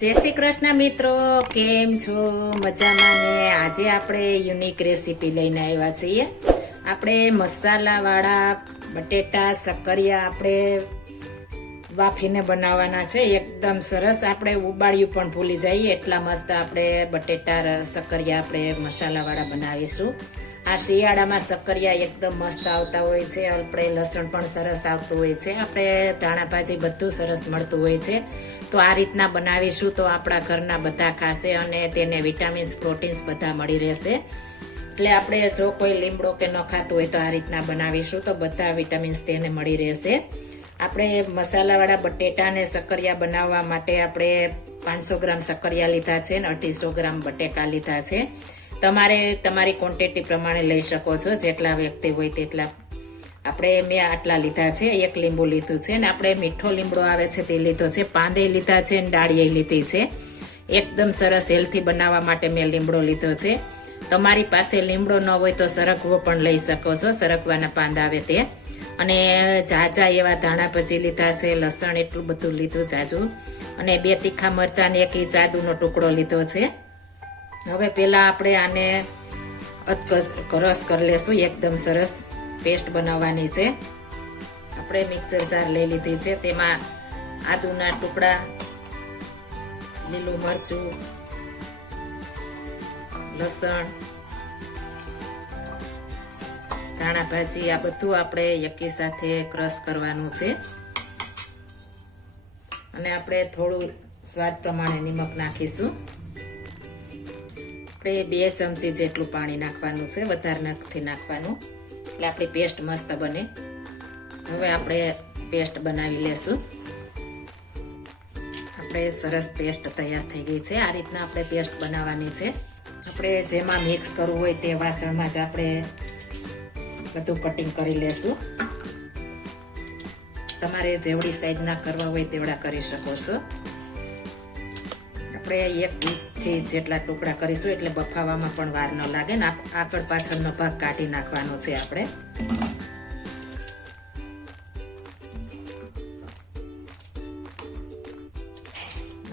જય શ્રી કૃષ્ણ મિત્રો, કેમ છો? મજામાં ને? આજે આપણે યુનિક રેસીપી લઈને આવ્યા છીએ. આપણે મસાલાવાળા બટેટા, સક્કરિયા આપણે વાફીને બનાવવાના છે. એકદમ સરસ. આપણે ઉબાળ્યું પણ ભૂલી જઈએ. એટલા મસ્ત આપણે બટેટા સક્કરિયા આપણે મસાલાવાળા બનાવીશું. આ શિયાળામાં સક્કરિયા એકદમ મસ્ત આવતા હોય છે. આપણે લસણ પણ સરસ આવતું હોય છે. આપણે ધાણાભાજી બધું સરસ મળતું હોય છે. તો આ રીતના બનાવીશું તો આપણા ઘરના બધા ખાશે અને તેને વિટામિન્સ, પ્રોટીન્સ બધા મળી રહેશે. એટલે આપણે જો કોઈ લીમડો કે ન ખાતું હોય તો આ રીતના બનાવીશું તો બધા વિટામિન્સ તેને મળી રહેશે. આપણે મસાલાવાળા બટેટા અને સક્કરિયા બનાવવા માટે આપણે પાંચસો ગ્રામ સક્કરિયા લીધા છે અને અઢીસો ગ્રામ બટેકા લીધા છે. તમારે તમારી ક્વોન્ટિટી પ્રમાણે લઈ શકો છો. જેટલા વ્યક્તિ હોય તેટલા. આપણે મેં આટલા લીધા છે. એક લીંબુ લીધું છે ને આપણે મીઠો લીમડો આવે છે તે લીધો છે. પાંદે લીધા છે ને ડાળીએ લીધી છે. એકદમ સરસ હેલ્થી બનાવવા માટે મેં લીમડો લીધો છે. તમારી પાસે લીમડો ન હોય તો સરગવો પણ લઈ શકો છો. સરગવાના પાંદા આવે તે. અને ઝાઝા એવા ધાણા ભજી લીધા છે, લસણ એટલું બધું લીધું જાજુ. અને બે તીખા મરચાને એક જાદુનો ટુકડો લીધો છે. હવે પહેલાં આપણે આને રસ કરી લેશું, એકદમ સરસ પેસ્ટ બનાવવાની છે. આપણે મિક્સર જાર લઈ લીધી છે, તેમાં આદુના ટુકડા, લીલું મરચું, લસણ ધાણા ભાજી, આ બધું આપણે એકી સાથે ક્રશ કરવાનું છે. અને આપણે થોડું સ્વાદ પ્રમાણે નિમક નાખીશું. આપણે બે ચમચી જેટલું પાણી નાખવાનું છે, વધારે નથી નાખવાનું. એટલે આપણી પેસ્ટ મસ્ત બને. હવે આપણે પેસ્ટ બનાવી લેશું. આપણે સરસ પેસ્ટ તૈયાર થઈ ગઈ છે. આ રીતના આપણે પેસ્ટ બનાવવાની છે. આપણે જેમાં મિક્સ કરવું હોય તે વાસણમાં જ આપણે બધું કટિંગ કરી લેશું. તમારે જેવડી સાઈઝના કરવા હોય તેવડા કરી શકો છો. આપણે એક થી જેટલા ટુકડા કરીશું એટલે બફાવામાં પણ વાર ન લાગે ને આગળ પાછળનો ભાગ કાઢી નાખવાનો છે આપણે.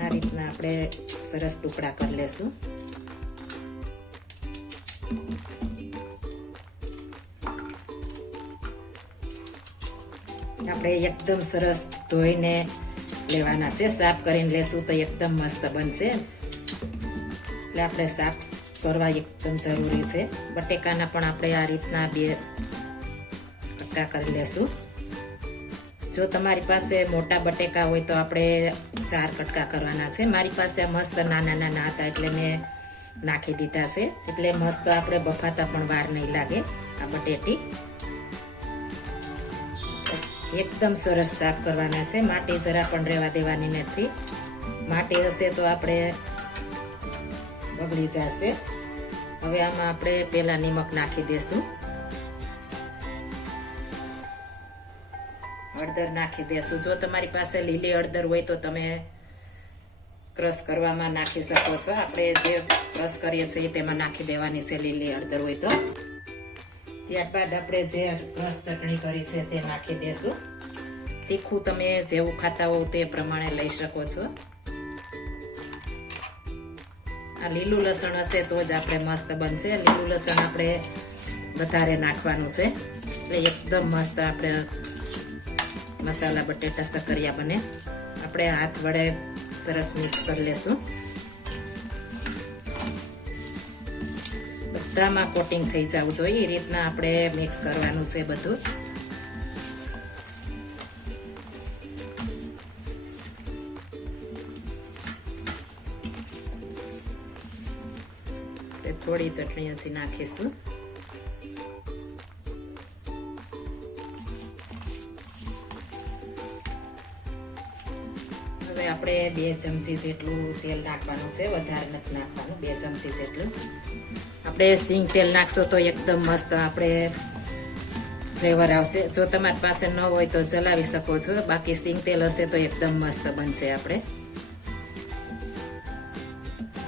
આ રીતના આપણે સરસ ટુકડા કરી લેશું. આપણે એકદમ સરસ ધોઈને લેવાના છે. સાફ કરીને લેશું તો એકદમ મસ્ત બનશે. એટલે આપણે સાફ કરવા એકદમ જરૂરી છે. બટેકાના પણ આપણે આ રીતના બે કટકા કરી લેશું. જો તમારી પાસે મોટા બટેકા હોય તો આપણે ચાર કટકા કરવાના છે. મારી પાસે મસ્ત નાના નાના હતા એટલે મેં નાખી દીધા છે. એટલે મસ્ત આપણે બફાતા પણ વાર નહીં લાગે આ બટેટી. એકદમ સરસ સાફ કરવાના છે. માટી જરા પણ રહેવા દેવાની નથી. માટી હશે તો આપણે બગડી જશે. હવે આમાં આપણે પેલા નિમક નાખી દેશું. હળદર નાખી દેશું. જો તમારી પાસે લીલી હળદર હોય તો તમે ક્રશ કરવામાં નાખી શકો છો. આપણે જે ક્રશ કરીએ છીએ તેમાં નાખી દેવાની છે લીલી હળદર હોય તો. ત્યારબાદ આપણે જે રસ ચટણી કરી છે તે નાખી દેશું. તીખું તમે જેવું ખાતા હોવ તે પ્રમાણે લઈ શકો છો. આ લીલું લસણ હશે તો જ આપણે મસ્ત બનશે. લીલું લસણ આપણે વધારે નાખવાનું છે. એકદમ મસ્ત આપણે મસાલા બટેટા સકરિયા બને. આપણે હાથ વડે સરસ મિક્સ કરી લેશું. બધામાં કોટિંગ થઈ જવું જોઈએ, એ રીતના આપણે મિક્સ કરવાનું છે બધું. થોડી ચટણી હજી નાખીશું. હવે આપણે બે ચમચી જેટલું તેલ નાખવાનું છે, વધારે નથી નાખવાનું, બે ચમચી જેટલું. આપણે સિંગ તેલ નાખશો તો એકદમ મસ્ત આપણે ફ્લેવર આવશે. જો તમારી પાસે ન હોય તો ચલાવી શકો છો. બાકી સિંગ તેલ હશે તો એકદમ મસ્ત બનશે આપણે.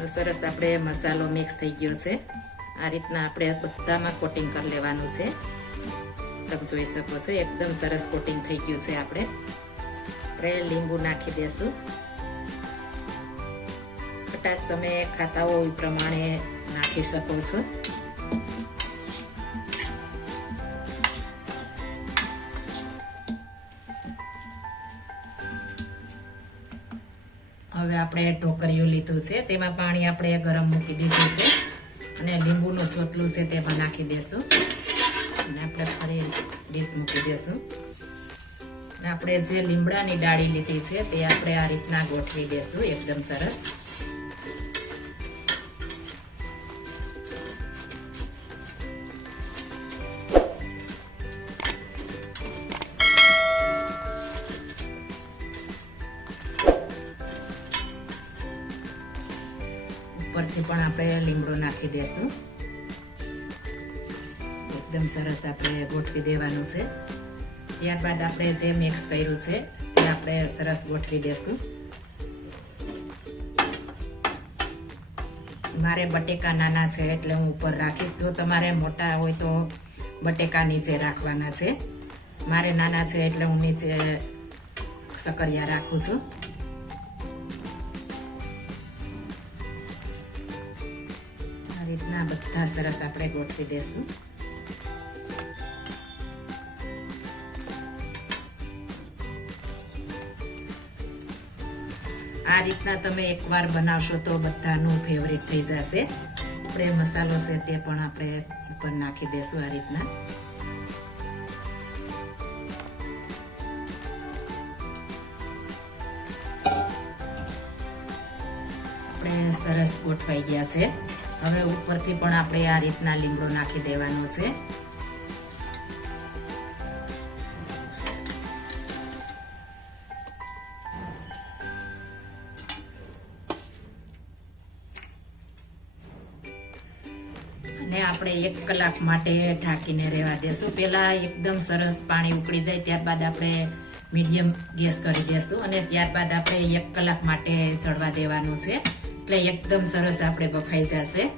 સરસ આપણે મસાલો મિક્સ થઈ ગયો છે. આ રીતના આપણે બધામાં કોટિંગ કરી લેવાનું છે. તમે જોઈ શકો છો. એકદમ સરસ કોટિંગ થઈ ગયું છે આપણે. આપણે લીંબુ નાખી દેશું. ખટાશ તમે ખાતા હો એ પ્રમાણે નાખી હવે આપણે ઢોકરીયું લીધું છે. તેમાં પાણી આપણે ગરમ મૂકી દીધું છે. અને લીંબુનું ચોટલું છે તેમાં નાખી દેશું. અને આપણે ફરી ડીશ મૂકી દેશું. અને આપણે જે લીમડાની ડાળી લીધી છે તે આપણે આ રીતના ગોઠવી દેશું. એકદમ સરસ. ઉપરથી પણ આપણે લીમડો નાખી દેશું. એકદમ સરસ આપણે ગોઠવી દેવાનું છે. ત્યારબાદ આપણે જે મિક્સ કર્યું છે, તે આપણે સરસ ગોઠવી દેશું. મારે બટેકા નાના છે, એટલે હું ઉપર રાખીશ. જો તમારે મોટા હોય તો બટેકા નીચે રાખવાના છે. મારે નાના છે, એટલે હું નીચે સકરિયા રાખું છું. રીતના બધા સરસ આપણે ગોઠવી દેશું. આ રીતના તમે એકવાર બનાવશો તો બધાનું ફેવરેટ થઈ જશે. આપણે મસાલો છે તે પણ આપણે ઉપર નાખી દેશું આ રીતના. આપણે સરસ ગોઠવાઈ ગયા છે. હવે ઉપરથી પણ આપણે આ રીતના લીમડો નાખી દેવાનો છે. અને આપણે એક કલાક માટે ઢાંકીને રહેવા દેશું. પહેલાં એકદમ સરસ પાણી ઉકળી જાય, ત્યારબાદ આપણે મીડિયમ ગેસ કરી દેશું અને ત્યારબાદ આપણે એક કલાક માટે ચડવા દેવાનું છે. એટલે એકદમ સરસ આપણે બફાઈ જશે.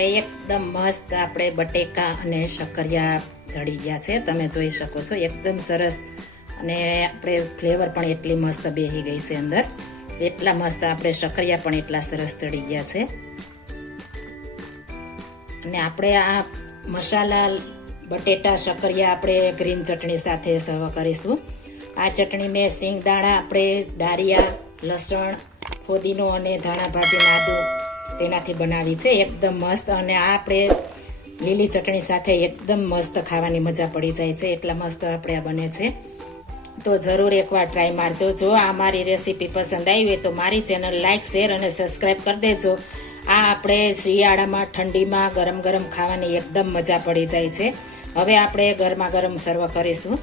એકદમ મસ્ત આપણે બટેકા અને શક્કરિયા ચડી ગયા છે. તમે જોઈ શકો છો, એકદમ સરસ. અને આપણે ફ્લેવર પણ એટલી મસ્ત બેહી ગઈ છે અંદર. એટલા મસ્ત આપણે શક્કરિયા પણ એટલા સરસ ચડી ગયા છે. અને આપણે આ મસાલા, બટેટા, શક્કરિયા આપણે ગ્રીન ચટણી સાથે સર્વ કરીશું. આ ચટણીને સિંગ સિંગદાણા આપણે દારિયા લસણ, ફોદીનો અને ધાણા ભાજી આદુ તેનાથી બનાવી છે. એકદમ મસ્ત અને આ આપણે લીલી ચટણી સાથે એકદમ મસ્ત ખાવાની મજા પડી જાય છે. એટલા મસ્ત આપણે આ બને છે. તો જરૂર એકવાર ટ્રાય મારજો. જો આ મારી રેસીપી પસંદ આવી હોય તો મારી ચેનલ લાઇક શેર અને સબસ્ક્રાઈબ કરી દેજો. આ આપણે શિયાળામાં ઠંડીમાં ગરમ ગરમ ખાવાની એકદમ મજા પડી જાય છે. હવે આપણે ગરમા ગરમ સર્વ કરીશું.